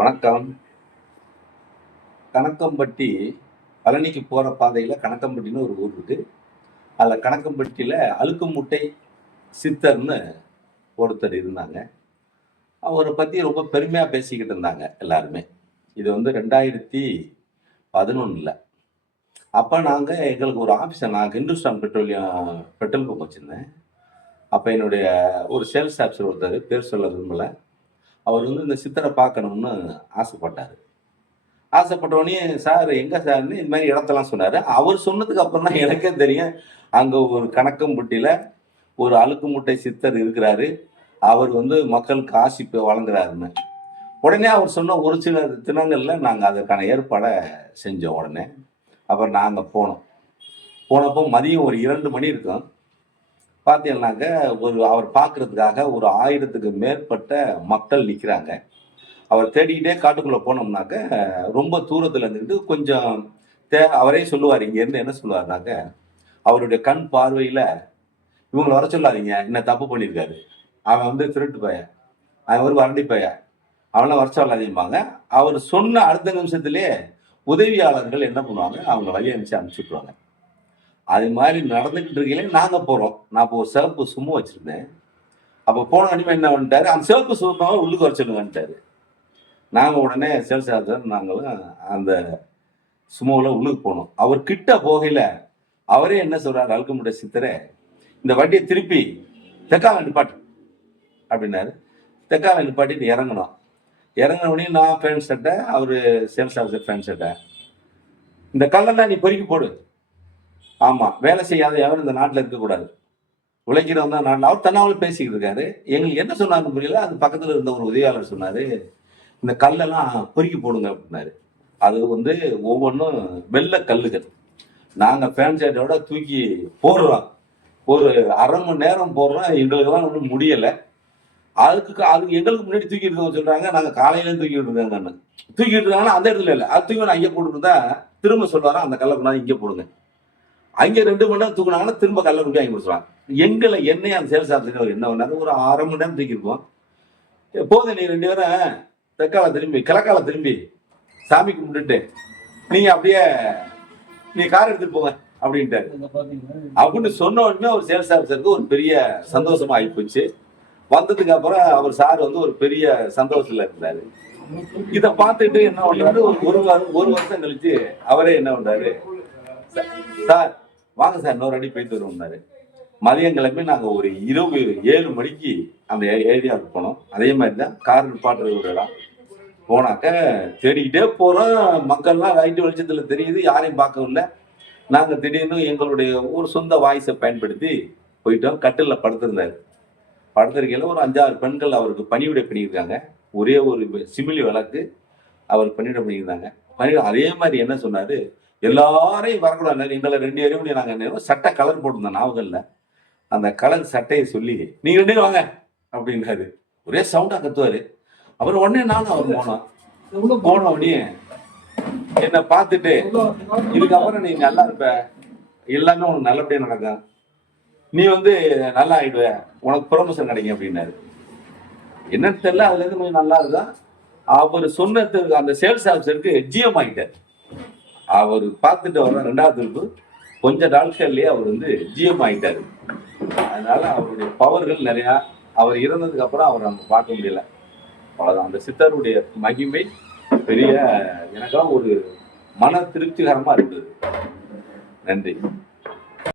வணக்கம். கணக்கம்பட்டி பழனிக்கு போகிற பாதையில் கணக்கம்பட்டின்னு ஒரு ஊர் இருக்கு. அதில் கணக்கம்பட்டியில் அழுக்கு முட்டை சித்தர்னு ஒருத்தர் இருந்தாங்க. அவரை பற்றி ரொம்ப பெருமையாக பேசிக்கிட்டு இருந்தாங்க எல்லாருமே. இது வந்து ரெண்டாயிரத்தி பதினொன்றில் அப்போ நாங்கள் எங்களுக்கு ஒரு ஆஃபீஸை நான் ஹிந்துஸ்தான் பெட்ரோலியம் பெட்ரோல் பங்க் வச்சுருந்தேன். அப்போ என்னுடைய ஒரு சேல்ஸ் ஆஃபீஸர் ஒருத்தர் பேர் சொல்ல விரும்பலை. அவர் வந்து இந்த சித்தரை பார்க்கணும்னு ஆசைப்பட்டார். ஆசைப்பட்டோடனே சார் எங்கே சார்னு இது மாதிரி இடத்தெல்லாம் சொன்னார். அவர் சொன்னதுக்கு அப்புறம் தான் எனக்கே தெரியும். அங்கே ஒரு கணக்கம்பட்டியில் ஒரு அழுக்கு முட்டை சித்தர் இருக்கிறாரு. அவர் வந்து மக்களுக்கு ஆசி வழங்குறாருன்னு. உடனே அவர் சொன்ன ஒரு சில தினங்களில் நாங்கள் அதற்கான ஏற்பாடை செஞ்சோம் உடனே. அப்புறம் நாங்கள் போனோம். போனப்போ மதியம் ஒரு இரண்டு மணி இருக்கும். பார்த்தீங்கன்னாக்க ஒரு அவர் பார்க்கறதுக்காக ஒரு ஆயிரத்துக்கு மேற்பட்ட மக்கள் நிற்கிறாங்க அவர் தேடிக்கிட்டே காட்டுக்குள்ளே போனோம்னாக்க ரொம்ப தூரத்தில் இருந்துக்கிட்டு கொஞ்சம் தே அவரே சொல்லுவார் இங்கேருந்து என்ன சொல்லுவார்னாக்க அவருடைய கண் பார்வையில் இவங்களை வர சொல்லாதீங்க என்ன தப்பு பண்ணியிருக்காரு. அவன் வந்து திருட்டு பையன். அவன் ஒரு வறண்டி பையன். அவனை வர சொல்லாதீங்கம்பாங்க. அவர் சொன்ன அடுத்த நிமிஷத்துலேயே உதவியாளர்கள் என்ன பண்ணுவாங்க அவங்கள வழி அனுப்பிச்சு அனுப்பிச்சுட்ருவாங்க அது மாதிரி நடந்துக்கிட்டு இருக்கையிலே நாங்கள் போகிறோம் நான் இப்போ ஒரு சிவப்பு சும்மா வச்சுருந்தேன். அப்போ போன அனிமே என்ன பண்ணிட்டாரு? அந்த சிவப்பு சும்மாவை உள்ளுக்கு வர சொல்லுங்கன்ட்டாரு நாங்கள் உடனே சேல்ஸ் ஆஃபீஸர் நாங்களும் அந்த சுமோவில் உள்ளுக்கு போனோம். அவர் கிட்ட போகையில் அவரே என்ன சொல்றாரு? அழுக்கமுடைய சித்தரே இந்த வண்டியை திருப்பி தெக்கால நிப்பாட்டு அப்படின்னாரு. தெக்கால நிப்பாட்டிட்டு இறங்கணும் இறங்கின உடனே நான் ஃபேன் சட்டை அவர் சேல்ஸ் ஆஃபீஸர் ஃபேன் சட்டை இந்த கல்லெல்லாம் நீ பொறுக்கி போடு. ஆமாம் வேலை செய்யாத யாரும் இந்த நாட்டில் இருக்கக்கூடாது உழைக்கிறவங்க தான் நாட்டில். அவர் தன்னாவில் பேசிக்கிட்டு இருக்காரு. எங்களுக்கு என்ன சொன்னார்னு புரியல. அது பக்கத்தில் இருந்த ஒரு உதவியாளர் சொன்னார் இந்த கல்லெல்லாம் பொறுக்கி போடுங்க அப்படின்னாரு. அது வந்து ஒவ்வொன்றும் வெள்ளை கல்லுகள். நாங்கள் ஃபேன் சைட்டோட தூக்கி போடுறோம். ஒரு அரை மணி நேரம் போடுறோம். எங்களுக்கெல்லாம் ஒன்றும் முடியலை. அதுக்கு அது எங்களுக்கு முன்னாடி தூக்கிட்டு இருக்கவங்க சொல்றாங்க. நாங்கள் காலையில தூக்கிட்டு இருக்காங்கன்னு தூக்கிட்டு இருக்காங்கன்னா அந்த இடத்துல இல்லை. அது தூக்கி நான் ஐயா போட்டுருந்தா திரும்ப சொல்லுவாரா அந்த கல்லை கொண்டாந்து இங்கே போடுங்க. அங்கே ரெண்டு மணி நேரம் தூக்குனாங்கன்னா திரும்ப கல்லை கொண்டு அங்கே கொடுத்துருவாங்க. எங்களை என்னைய அந்த சேல்ஸ் ஆஃபீஸர் என்ன பண்ணாரு? ஒரு அரை மணி நேரம் தூக்கியிருப்போம் போதும் நீ ரெண்டு பேரும் தெற்கால திரும்பி கிழக்கால திரும்பி சாமி கும்பிட்டுட்டு நீங்க அப்படியே நீ கார் எடுத்துட்டு போங்க அப்படின்ட்டாரு. அப்படின்னு சொன்ன உடனே ஒரு சேல்ஸ் ஆஃபீஸருக்கு ஒரு பெரிய சந்தோஷமா ஆயிப்போச்சு வந்ததுக்கு அப்புறம் அவர் சார் வந்து ஒரு பெரிய சந்தோஷத்துல இருந்தாரு. இத பார்த்துட்டு என்ன பண்ணாரு ஒரு ஒரு வருஷம் கழிச்சு அவரே என்ன பண்ணாரு சார் வாங்க சார் இன்னொரு அடி போயிட்டு வருவோம்னாரு. மதியம் கிளம்பி நாங்கள் ஒரு இரவு ஏழு மணிக்கு அந்த ஏ- ஏரியாவுக்கு போனோம். அதே மாதிரி தான் கார் நிப்பாட்டுற ஒரு இடம். போனாக்க தேடிக்கிட்டே போகிறோம் மக்கள்லாம் லைட்டு வெளிச்சத்தில் தெரியுது யாரையும் பார்க்கவில்லை நாங்கள் திடீர்னு எங்களுடைய ஒரு சொந்த வாய்ஸை பயன்படுத்தி போயிட்டோம். கட்டிலில் படுத்திருந்தார். படுத்திருக்கையில் ஒரு அஞ்சாறு பெண்கள் அவருக்கு பணிவிடை பண்ணியிருக்காங்க. ஒரே ஒரு சிமிலி விளக்கு அவர் பணிவிடை பண்ணியிருந்தாங்க. பணிவிட அதே மாதிரி என்ன சொன்னார்? எல்லாரையும் வரக்கூடாது. எங்களை ரெண்டு பேரும் நாங்கள் என்ன சட்டை கலர் போட்டிருந்தோம் நாவகல்ல அந்த கலர் சட்டையை சொல்லி நீங்க ரெண்டு வாங்க அப்படின்னாரு. ஒரே சவுண்டா கத்துவாரு. அப்புறம் உடனே நானும் அவர் போனோம் போன உடனே என்னை பார்த்துட்டு இதுக்கப்புறம் நீ நல்லா இருப்ப. எல்லாமே உனக்கு நல்லபடியா நடக்கும். நீ வந்து நல்லா ஆயிடுவ. உனக்கு ப்ரொமோஷன் கிடைக்கும் அப்படின்னாரு. என்னன்னு தெரியல அதுல இருந்து கொஞ்சம் நல்லா இருக்கா அவர் சொன்னதுக்கு அந்த சேல்ஸ் ஆஃபீஸருக்கு ஜிஎம் ஆகிட்டார் அவர் பார்த்துட்டு வர ரெண்டாவது இருப்பு கொஞ்ச நாட்கள்லேயே அவர் வந்து ஜிஎம் ஆகிட்டாரு அதனால அவருடைய பவர்கள் நிறையா அவர் இறந்ததுக்கு அப்புறம் அவர் நம்ம பார்க்க முடியல. அவ்வளோதான் அந்த சித்தருடைய மகிமை பெரிய எனக்காக ஒரு மன திருப்திகரமாக இருந்தது. நன்றி.